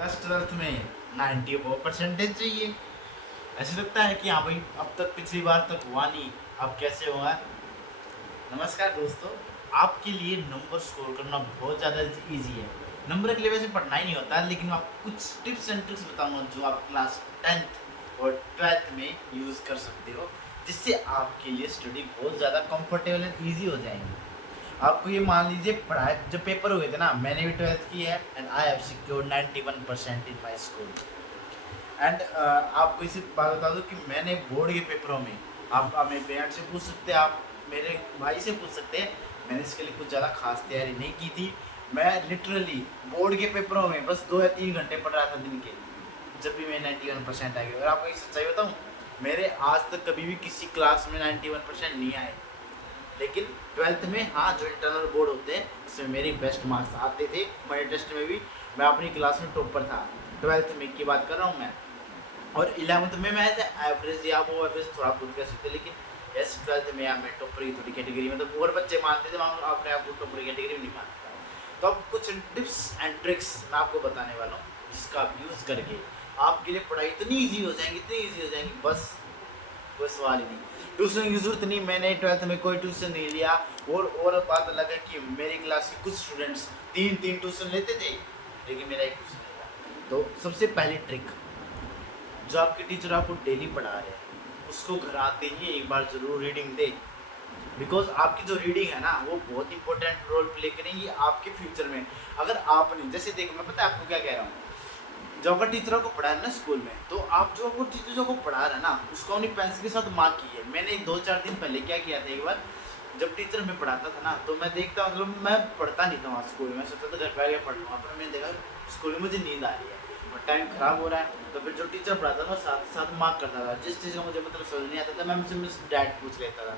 Class 12th में 94 percentage चाहिए। ऐसे लगता है कि हाँ भाई अब तक पिछली बार तक हुआ नहीं, अब कैसे होगा। नमस्कार दोस्तों, आपके लिए नंबर स्कोर करना बहुत ज़्यादा इजी है। नंबर के लिए वैसे पढ़ना ही नहीं होता, लेकिन आप कुछ टिप्स एंड ट्रिक्स बताऊंगा जो आप क्लास 10th और 12th में यूज़ कर सकते हो, जिससे आपके लिए स्टडी बहुत ज़्यादा कंफर्टेबल एंड ईजी हो जाएंगी। आपको ये मान लीजिए पढ़ाई जब पेपर हुए थे ना, मैंने भी 12th की है and I have secured 91% in my school. And आपको इसी बात बता दूं कि मैंने बोर्ड के पेपरों में, आप मेरे पेरेंट्स से पूछ सकते हैं, आप मेरे भाई से पूछ सकते हैं, मैंने इसके लिए कुछ ज़्यादा खास तैयारी नहीं की थी। मैं लिटरली बोर्ड के पेपरों में बस 2 या 3 घंटे पढ़ रहा था दिन के, जब भी मैं 91% आ गया। और आपको एक सच्चाई बताऊँ, मेरे आज तक कभी भी किसी क्लास में 91% नहीं आए, लेकिन 12th में हाँ, जो इंटरनल बोर्ड होते हैं उसमें मेरी बेस्ट मार्क्स आते थे। मेरे टेस्ट में भी मैं अपनी क्लास में टॉपर था, 12th में की बात कर रहा हूँ मैं। और 11th में मैं ऐसे एवरेज या वो एवरेज थोड़ा खुद कह सकते, लेकिन यस 12th में या मैं टॉपर की थोड़ी कैटेगरी में, तो और बच्चे मानते थे, वहाँ अपने आप को टॉपर कैटेगरी में नहीं मानता। तो अब कुछ टिप्स एंड ट्रिक्स मैं आपको बताने वाला हूँ, जिसका आप यूज़ करके आपके लिए पढ़ाई इतनी ईजी हो जाएंगी, इतनी ईजी हो जाएंगी, बस कोई सवाल ही नहीं। ट्यूशन की जरूरत नहीं, मैंने 12th में कोई ट्यूशन नहीं लिया। और बात अलग है कि मेरी क्लास के कुछ स्टूडेंट्स 3 3 ट्यूशन लेते थे, लेकिन मेरा एक ट्यूशन नहीं था। तो सबसे पहली ट्रिक, जो आपके टीचर आपको डेली पढ़ा रहे हैं उसको घर आते ही एक बार जरूर रीडिंग दे। बिकॉज आपकी जो रीडिंग है ना, वो बहुत इंपॉर्टेंट रोल प्ले करेंगी आपके फ्यूचर में। अगर आपने जैसे देखो, मैं पता है आपको क्या कह रहा हूँ, जब अगर टीचरों को पढ़ा है ना स्कूल में, तो आप जो आपको टीचरों को पढ़ा रहे हैं ना, उसको अपनी पेंसिल के साथ मार्क कीजिए। मैंने 2 4 दिन पहले क्या किया था, एक बार जब टीचर में पढ़ाता था ना, तो मैं देखता, मतलब मैं पढ़ता नहीं था वहाँ स्कूल में, सोचता था घर पे आके पढ़ लूँगा, पर मैंने देखा स्कूल में मुझे नींद आ रही है और टाइम खराब हो रहा है। तो फिर जो टीचर पढ़ाता था, साथ साथ मार्क करता था। जिस चीज़ का मुझे मतलब समझ नहीं आता था, मैं उनसे मिस डैड पूछ लेता था,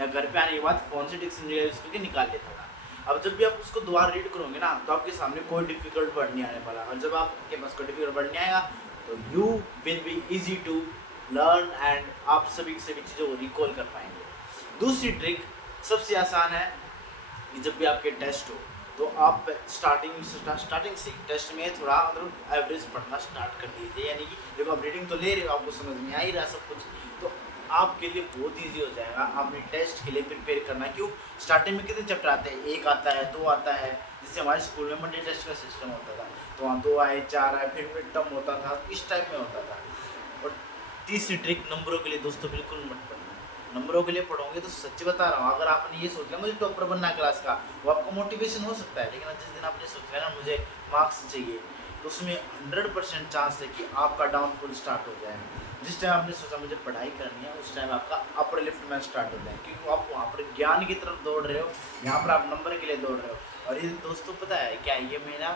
या घर पे आने के बाद फ़ोन से डिक्शनरी यूज़ करके निकाल लेता था। अब जब भी आप उसको दोबारा रीड करोगे ना, तो आपके सामने कोई डिफिकल्ट वर्ड नहीं आने वाला, और जब आपके पास कोई डिफिकल्ट वर्ड नहीं आएगा, तो you will be easy to learn and आप सभी चीज़ों को रिकॉल कर पाएंगे। दूसरी ट्रिक सबसे आसान है कि जब भी आपके टेस्ट हो, तो आप स्टार्टिंग से टेस्ट में थोड़ा मतलब एवरेज पढ़ना स्टार्ट कर दीजिए। यानी कि जब आप रीडिंग तो ले रहे हो, आपको समझ में आ ही रहा सब कुछ, तो आपके लिए बहुत ईजी हो जाएगा अपने टेस्ट के लिए प्रिपेयर करना। क्यों, स्टार्टिंग में कितने चैप्टर आते हैं, 1 आता है, 2 आता है, जिससे हमारे स्कूल में मंडे टेस्ट का सिस्टम होता था, तो वहाँ 2 आए, 4 आए, फिर मिड टर्म होता था, इस टाइप में होता था। और तीसरी ट्रिक, नंबरों के लिए दोस्तों बिल्कुल मत पढ़ना। नंबरों के लिए पढ़ोगे तो सच बता रहा हूँ, अगर आपने ये सोच लिया मुझे टॉपर बनना है क्लास का, वो आपको मोटिवेशन हो सकता है, लेकिन जिस दिन आपने सोचा ना मुझे मार्क्स चाहिए, तो उसमें 100% चांस है कि आपका डाउनफॉल स्टार्ट हो जाएगा। जिस टाइम आपने सोचा मुझे पढ़ाई करनी है, उस टाइम आपका अपर लिफ्ट में स्टार्ट हो जाए, क्योंकि आप वहाँ पर ज्ञान की तरफ दौड़ रहे हो, यहाँ पर आप नंबर के लिए दौड़ रहे हो। और ये दोस्तों पता है क्या, ये मेरा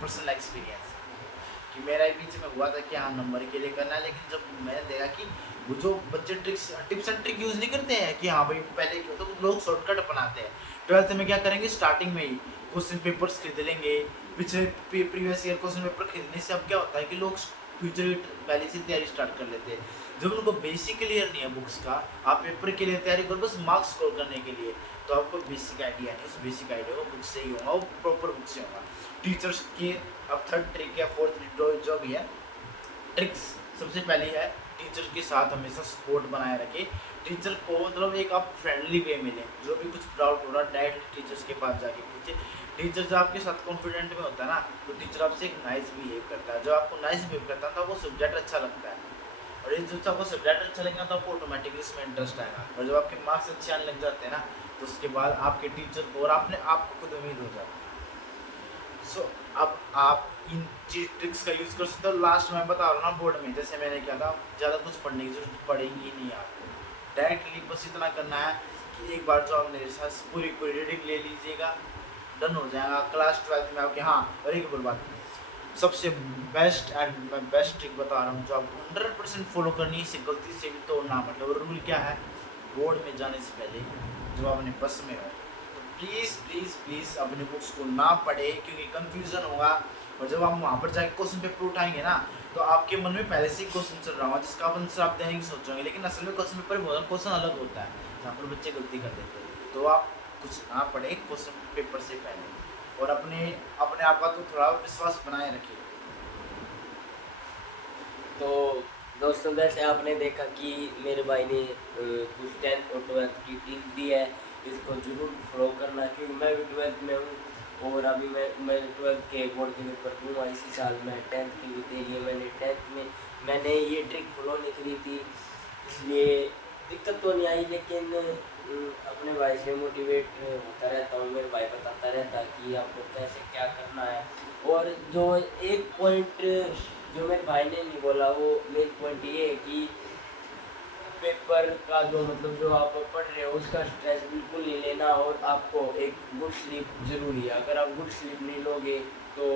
पर्सनल एक्सपीरियंस है कि मेरा बीच में हुआ था कि हाँ नंबर के लिए करना है, लेकिन जब मैंने देखा कि वो जो बच्चे टिप्स एंड ट्रिक यूज़ नहीं करते हैं कि हाँ भाई पहले क्यों, तो लोग शॉर्टकट अपनाते हैं। 12th में क्या करेंगे, स्टार्टिंग में ही क्वेश्चन पेपर्स खरीद लेंगे, पिछले प्रीवियस ईयर क्वेश्चन पेपर खरीदने से अब क्या होता है कि लोग फ्यूचर की पहले से तैयारी स्टार्ट कर लेते हैं। जब उनको बेसिक क्लियर नहीं है बुक्स का, आप पेपर के लिए तैयारी करो बस मार्क्स स्कोर करने के लिए, तो आपको बेसिक आइडिया नहीं, उस बेसिक आइडिया को बुक से ही होगा, वो प्रॉपर बुक से होगा। टीचर्स की अब थर्ड ट्रिक या फोर्थ जो भी है ट्रिक्स, सबसे पहली है टीचर के साथ हमेशा सपोर्ट बनाए रखें। टीचर को मतलब एक आप फ्रेंडली वे में लें, जो भी कुछ डाउट हो रहा है डायरेक्टली टीचर्स के पास जाके पूछे। टीचर जब आपके साथ कॉन्फिडेंट में होता है ना, तो टीचर आपसे एक नाइस बिहेव करता है। जो आपको नाइस बिहेव करता है तो आपको सब्जेक्ट अच्छा लगता है, और ये जो आपको सब्जेक्ट अच्छा लगेगा तो आपको ऑटोमेटिकली इसमें इंटरेस्ट आएगा। और जब आपके मार्क्स अच्छे आने लग जाते हैं ना, तो उसके बाद आपके टीचर को और आपने आपको खुद उम्मीद हो जाती है। सो अब आप इन चीज ट्रिक्स का यूज़ कर सकते हो। लास्ट में बता रहा हूँ ना, बोर्ड में जैसे मैंने किया था, ज़्यादा कुछ पढ़ने की जरूरत पड़ेगी नहीं आपको। डायरेक्टली बस इतना करना है कि एक बार जो आप मेरे साथ पूरी पूरी रीडिंग ले लीजिएगा, डन हो जाएगा क्लास 12th में आपके। हाँ, और एक और बात, सबसे बेस्ट एंड मैं बेस्ट ट्रिक बता रहा हूँ जो आपको 100% फॉलो करनी है, इसे गलती से भी तोड़ना मत। और रूल क्या है, बोर्ड में जाने से पहले जब आप अपने बस में हो, प्लीज़ प्लीज़ प्लीज़ अपने बुक्स को ना पढ़े, क्योंकि कन्फ्यूज़न होगा। और जब आप वहाँ पर जाके क्वेश्चन पेपर उठाएंगे ना, तो आपके मन में पहले से ही क्वेश्चन चल रहा होगा जिसका आंसर आप देने की सोचोगे, लेकिन असल में क्वेश्चन पेपर में क्वेश्चन अलग होता है, जहाँ पर बच्चे गलती कर देते हैं। तो आप कुछ ना पढ़े क्वेश्चन पेपर से पहले, और अपने अपने आप का तो थोड़ा विश्वास बनाए रखिए। दोस्तों वैसे आपने देखा कि मेरे भाई ने कुछ 10th और 12th की टिप्स दी है, इसको जरूर फॉलो करना क्योंकि मैं भी 12th में हूँ और अभी मैं 12th के बोर्ड के पेपर दूंगा इसी साल। मैं 10th की भी दे लिया मैंने। 10th में मैंने ये ट्रिक फॉलो नहीं करी थी, इसलिए दिक्कत तो नहीं आई, लेकिन अपने भाई से मोटिवेट होता रहता हूँ। मेरे भाई बताता रहता है कि आपको कैसे क्या करना है। और जो एक पॉइंट जो मेरे भाई ने नहीं बोला, वो मेन पॉइंट ये है कि पेपर का जो मतलब जो आप पढ़ रहे हो उसका स्ट्रेस बिल्कुल नहीं लेना, और आपको एक गुड स्लीप जरूरी है। अगर आप गुड स्लीप नहीं लोगे तो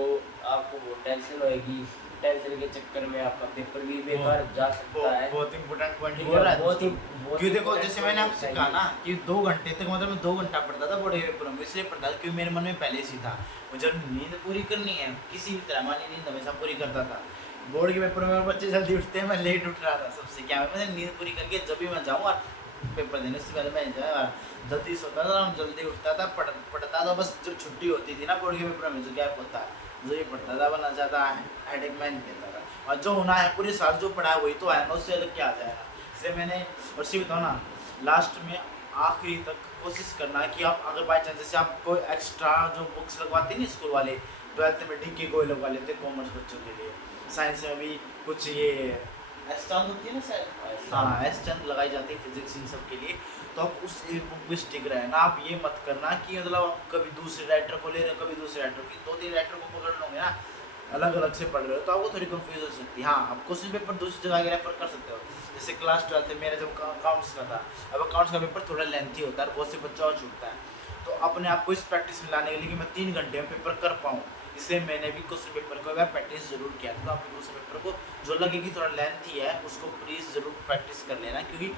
आपको बहुत टेंशन होएगी, टेंशन के चक्कर में आपका पेपर भी बेकार जा सकता है। बहुत इंपॉर्टेंट पॉइंट ठीक बोल है, रहा है बहुत ही दोस्तों। क्यों देखो, important जैसे मैंने point आपसे है कहा ये। ना कि 2 घंटे तक मतलब मैं 2 घंटा पढ़ता था बोर्ड के पेपर में, इसलिए पढ़ता था क्योंकि मेरे मन में पहले से था मुझे नींद पूरी करनी है, किसी भी तरह मानी नींद हमेशा पूरी करता था। बोर्ड के पेपर में बच्चे जल्दी उठते हैं, मैं लेट उठ रहा था सबसे, क्या मैं नींद पूरी करके जब भी मैं जाऊँ पेपर देने से पहले मैं जल्दी सोता था और जल्दी उठता था, पढ़ता था। बस जब छुट्टी होती थी ना बोर्ड के पेपर में जो गैप होता है, जो ये पढ़ता था, वरना ज़्यादा हेडेक मैं नहीं देता था। और जो होना है पूरे साल जो पढ़ा है वही तो आएगा, उससे अलग क्या आ जाएगा। इसलिए मैंने और सी बताओ ना, लास्ट में आखिरी तक कोशिश करना है कि आप अगर बाई चांस जैसे आप कोई एक्स्ट्रा जो बुक्स लगवाते नहीं स्कूल वाले, 12th में डी कोई लगवा लेते कॉमर्स बच्चों के लिए, साइंस में भी कुछ ये एस चंद होती है ना शायद, हाँ एस चंद लगाई जाती है फिजिक्स इन सब के लिए। तो आप उस एक बुक पे स्टिक रहना, आप ये मत करना कि मतलब आप कभी दूसरे राइटर को ले रहे हो, कभी दूसरे राइटर की 2-3 राइटर को पकड़ लोगे ना, अलग अलग से पढ़ रहे हो तो आपको थोड़ी कंफ्यूज हो सकती है। हाँ, आप क्वेश्चन पेपर दूसरी जगह के रेफर कर सकते हो, जैसे क्लास 12th में मेरा जब अकाउंट्स का था, अब अकाउंट्स का पेपर थोड़ा लेंथी होता है, बहुत से बच्चा और छूटता है, तो अपने आप को इस प्रैक्टिस में लाने के लिए कि मैं 3 घंटे में पेपर कर पाऊँ, इसलिए मैंने भी क्वेश्चन पेपर को मैं प्रैक्टिस जरूर किया था। तो आप क्वेश्चन पेपर को जो लगे कि थोड़ा लेंथी है उसको प्लीज़ ज़रूर प्रैक्टिस कर लेना, क्योंकि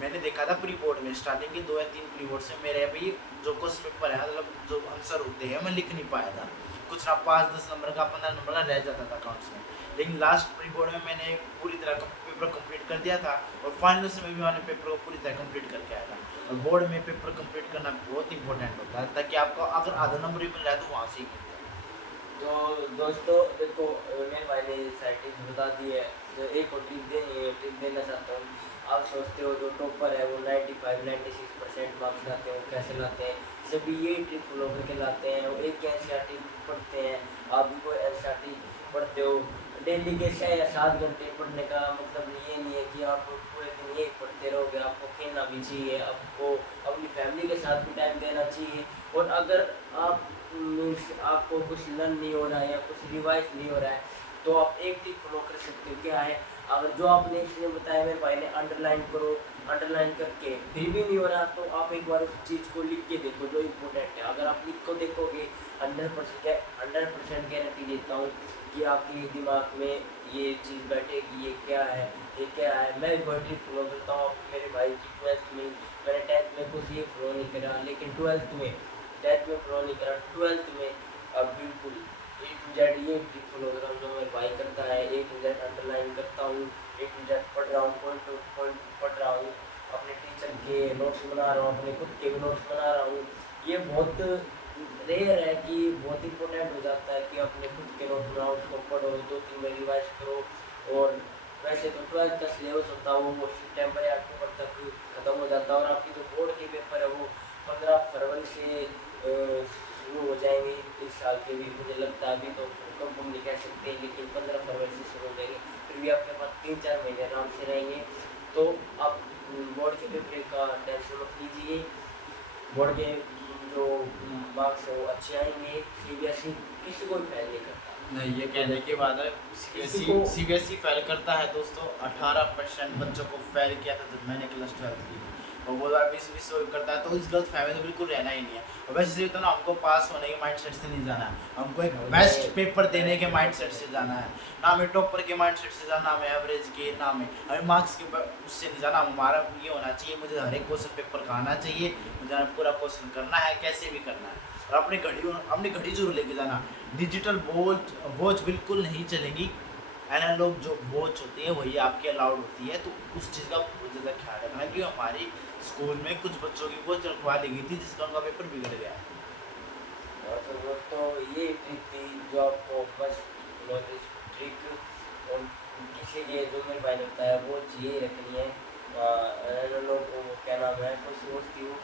मैंने देखा था प्री बोर्ड में स्टार्टिंग के 2 या 3 प्री बोर्ड से मेरे अभी जो क्वेश्चन पेपर है मतलब जो आंसर होते हैं मैं लिख नहीं पाया था, कुछ ना 5-10 नंबर का 15 नंबर का रह जाता था अकाउंट्स में। लेकिन लास्ट प्री बोर्ड में मैंने पूरी तरह पेपर कंप्लीट कर दिया था और फाइनल में भी मैंने पेपर को पूरी तरह कंप्लीट करके आया था। और बोर्ड में पेपर कंप्लीट करना बहुत इंपॉर्टेंट होता है, ताकि आपको अगर आधा नंबर भी मिल रहा है तो वहाँ से ही मिल जाए। तो दोस्तों देखो, मेरे भाई ने सारी टिप्स बता दी है, तो एक और टिप देना चाहता हूँ। आप सोचते हो जो टॉपर है वो 95-96% मार्क्स लाते हैं, वो कैसे लाते हैं? सभी ये ट्रिक फॉलो करके लाते हैं। वो एक एनसीईआरटी पढ़ते हैं, आप भी कोई एनसीईआरटी पढ़ते हो, डेली के 6 या 7 घंटे पढ़ने का मतलब ये नहीं है कि आप पूरे दिन ये पढ़ते रहोगे। आपको खेलना भी चाहिए, आपको अपनी फैमिली के साथ भी टाइम देना चाहिए। और अगर आप मीन्स आपको कुछ लर्न नहीं हो रहा है या कुछ रिवाइज नहीं हो रहा है तो आप एक टिप फॉलो कर सकते हो। क्या है? अगर जो आपने इसने बताया मेरे भाई ने, अंडरलाइन करो, अंडरलाइन करके फिर भी नहीं हो रहा तो आप एक बार उस चीज़ को लिख के देखो जो इम्पोर्टेंट है। अगर आप लिख को देखोगे 100% गारंटी देता हूँ कि आपके दिमाग में ये चीज़ बैठेगी, ये क्या है, ये क्या है। मैं भी बहुत ट्रिक फॉलो करता हूँ। मेरे भाई की 12th में, मैंने 10th में कुछ ये फॉलो नहीं करा, लेकिन 12th में फॉलो नहीं करा, 12th में अब बिल्कुल A to Z ये ट्रिक फॉलो कर रहा हूँ जो मेरे भाई करता है। A to Z अंडरलाइन करता हूँ, A to Z पढ़ रहा हूँ, पॉइंट टू पॉइंट पढ़ रहा हूँ, अपने टीचर के नोट्स बना रहा हूँ, अपने खुद के भी नोट्स बना रहा हूँ। ये बहुत रेयर है कि बहुत इंपॉर्टेंट हो जाता है कि अपने खुद के नोट बनाओ, उसको पढ़ो, 2-3 बार रिवाइज करो। और वैसे तो 12th का सिलेबस होता है वो सितंबर या अक्टूबर तक ख़त्म हो जाता है, और आपकी जो बोर्ड के पेपर है वो 15 फरवरी से शुरू हो जाएंगे इस साल के भी। मुझे लगता है अभी तो कंफर्म नहीं कह सकते, लेकिन 15 फरवरी से शुरू हो जाएंगे। फिर भी आपके पास 3-4 महीने आराम से रहेंगे। तो आप बोर्ड के पेपर का टेंशन मत लीजिए, बोर्ड के जो मार्क्स है वो अच्छे आएंगे। सीबीएसई किसी को भी फेल नहीं करता। नहीं, ये कहने की बात है, किसी को सीबीएसई फेल करता है दोस्तों। 18% बच्चों को फेल किया था जब मैंने क्लास 12th की, और वो बार 20-20 करता है, तो इस गलत फहमी तो बिल्कुल रहना ही नहीं है। और वैसे से तो ना हमको पास होने के माइंडसेट से नहीं जाना है, हमको एक बेस्ट पेपर देने के माइंडसेट से जाना है। ना हमें टॉपर के माइंडसेट से जाना, हमें एवरेज के, ना हमें मार्क्स के उससे नहीं जाना। हमारा ये होना चाहिए, मुझे हर एक क्वेश्चन पेपर का आना चाहिए, मुझे पूरा क्वेश्चन करना है, कैसे भी करना है। और अपनी घड़ी जरूर लेके जाना। डिजिटल वॉच बिल्कुल नहीं चलेगी, एनालॉग जो वॉच होती है वही आपकी अलाउड होती है। तो उस चीज़ का बहुत ज़्यादा ख्याल रखना, क्योंकि हमारी स्कूल में कुछ बच्चों की वॉच रखवा ली गई थी जिसका उनका पेपर बिगड़ गया। तो दोस्तों ये ट्रिक थी जो आपको बस नॉलेज ट्रिक, और किसी ये जो मेरे भाई ने बताया वो चाहिए रखनी है। एनालॉग वो क्या नाम है कुछ वॉच थी वो,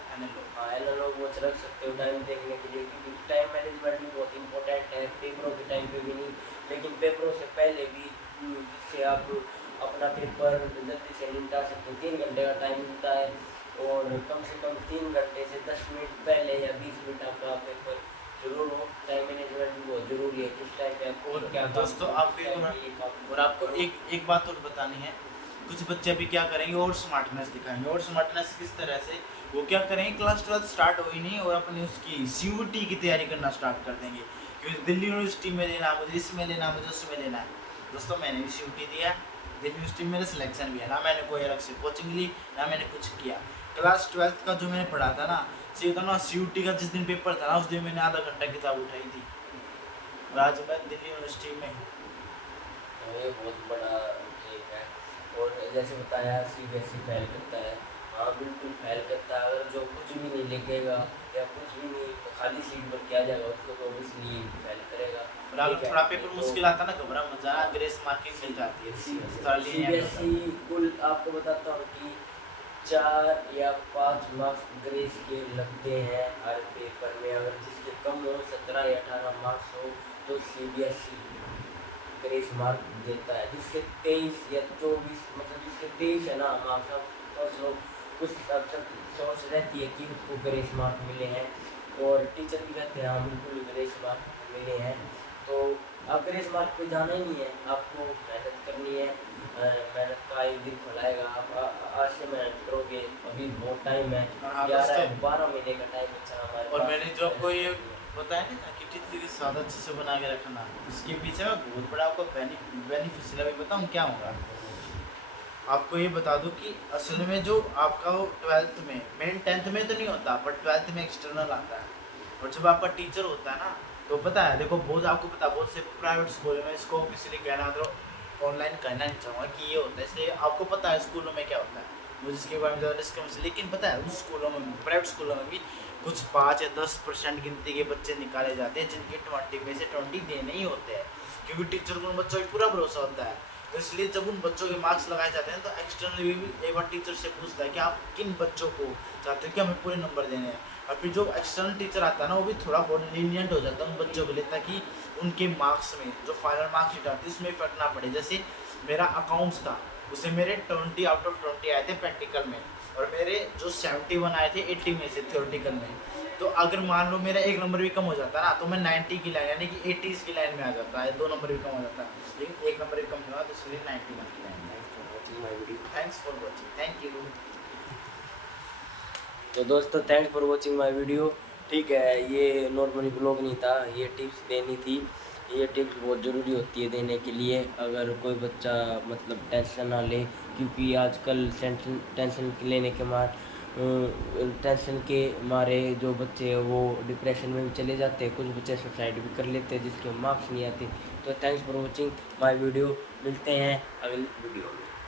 हाँ एनालॉग वॉच रख सकते हो टाइम देखने के लिए, क्योंकि टाइम मैनेजमेंट भी बहुत इंपॉर्टेंट है, पेपरों के टाइम पे भी नहीं लेकिन पेपरों से पहले भी, जिससे आप अपना पेपर जल्दी से निपटा सकते हो। 3 घंटे का टाइम मिलता है और कम से कम 3 घंटे से 10 मिनट पहले या 20 मिनट आपका पेपर जरूर हो। टाइम मैनेजमेंट भी बहुत ज़रूरी है, किस टाइम पे आपको और क्या दोस्तों और आपको एक बात और बतानी है। कुछ बच्चे अभी क्या करेंगे और स्मार्टनेस दिखाएंगे, और स्मार्टनेस किस तरह से, वो क्या करेंगे क्लास 12 स्टार्ट हो ही नहीं और अपनी उसकी CUT की तैयारी करना स्टार्ट कर देंगे, क्योंकि दिल्ली यूनिवर्सिटी में लेना, मुझे इसमें लेना, मुझे उसमें लेना है। दोस्तों मैंने भी CUT दिया, दिल्ली यूनिवर्सिटी में मेरा सिलेक्शन भी है ना, मैंने कोई अलग से कोचिंग ली ना मैंने कुछ किया। क्लास 12 का जो मैंने पढ़ा था ना, सीधा था ना, CUT का जिस दिन पेपर था ना उस दिन मैंने आधा घंटा किताब उठाई थी, और आज मैं दिल्ली यूनिवर्सिटी में हूँ। तो ये बहुत बड़ा ठीक है। और जैसे बताया CBSE फेल करता है, हाँ बिल्कुल फेल करता है। अगर जो कुछ भी नहीं लिखेगा या कुछ भी नहीं खाली सीट पर किया जाएगा उसको तो इसलिए फेल करेगा। और अगर थोड़ा पेपर मुश्किल आता ना, घबरा मत जाना, ग्रेस मार्किंग मिल जाती है थोड़ा lenient होता है। CBSE कुल आपको बताता हूँ कि 4 या 5 मार्क्स ग्रेस के लगते हैं हर पेपर में। अगर जिसके कम हो 17 या 18 मार्क्स हो तो CBSE ग्रेस मार्क देता है। जिसके 23 या 24 मतलब जिसके 23 है ना मार्क्स, अब सोच लो कुछ अक्सर सोच रहती है कि उसको ग्रेस मार्क मिले हैं, और टीचर भी कहते हैं हाँ बिल्कुल ग्रेस मार्क मिले हैं। तो अब ग्रेस मार्क पे जाना ही नहीं है, आपको मेहनत करनी है। मेहनत का एक दिन फलाएगा। आप आज से मेहनत करोगे, अभी बहुत टाइम है, हाँ 11-12 महीने का टाइम बचा हमारे और पास। मैंने जो आपको ये बताया नहीं था कि टिकट के साथ अच्छे से बना के रखना, इसके पीछे में बहुत बड़ा आपको बेनिफिशियल अभी बताऊँ क्या होगा। आपको ये बता दूं कि असल में जो आपका वो 12th में, मेन 10th में तो नहीं होता पर 12th में एक्सटर्नल आता है। और जब आपका टीचर होता है ना, तो पता है देखो बहुत आपको पता, बहुत से प्राइवेट स्कूल में इसको ऑफिशियली कहना तो ऑनलाइन कहना नहीं चाहूँगा कि ये होता है, इसलिए आपको पता है स्कूलों में क्या होता है, मुझे इसके बारे में ज़्यादा डिस्कस, लेकिन पता है उस स्कूलों में, प्राइवेट स्कूलों में भी कुछ 5 या 10% गिनती के बच्चे निकाले जाते हैं जिनके 20 में से 20 देने ही होते हैं, क्योंकि टीचर को उन बच्चों पर पूरा भरोसा होता है। तो इसलिए जब उन बच्चों के मार्क्स लगाए जाते हैं तो एक्सटर्नल भी एक बार टीचर से पूछता है कि आप किन बच्चों को चाहते हो कि हमें पूरे नंबर देने हैं। और फिर जो एक्सटर्नल टीचर आता है ना, वो भी थोड़ा बहुत लीनियंट हो जाता है उन बच्चों के लिए, ताकि उनके मार्क्स में जो फाइनल मार्क्स शीट आती है उसमें इफेक्ट ना पड़े। जैसे मेरा अकाउंट्स था, उसे मेरे 20 आउट ऑफ 20 आए थे प्रैक्टिकल में, और मेरे जो 71 आए थे 80 में से थियोरेटिकल में। तो अगर मान लो मेरा 1 नंबर भी कम हो जाता ना, तो मैं 90 की लाइन यानी कि 80 की लाइन में आ जाता है, 2 नंबर भी कम हो जाता है, लेकिन 1 नंबर भी कम हुआ तो इसलिए 91 की लाइन में। Thanks for watching, thank you. तो दोस्तों thanks for watching my video. ठीक है, ये नॉर्मली ब्लॉग नहीं था, ये टिप्स देनी थी। ये टिप्स बहुत ज़रूरी होती है देने के लिए, अगर कोई बच्चा मतलब टेंशन ना ले, क्योंकि आजकल टेंशन लेने के टेंशन के मारे जो बच्चे हैं वो डिप्रेशन में भी चले जाते हैं, कुछ बच्चे सुसाइड भी कर लेते हैं जिसके मार्क्स नहीं आते। तो thanks for watching my video, मिलते हैं अगली वीडियो में।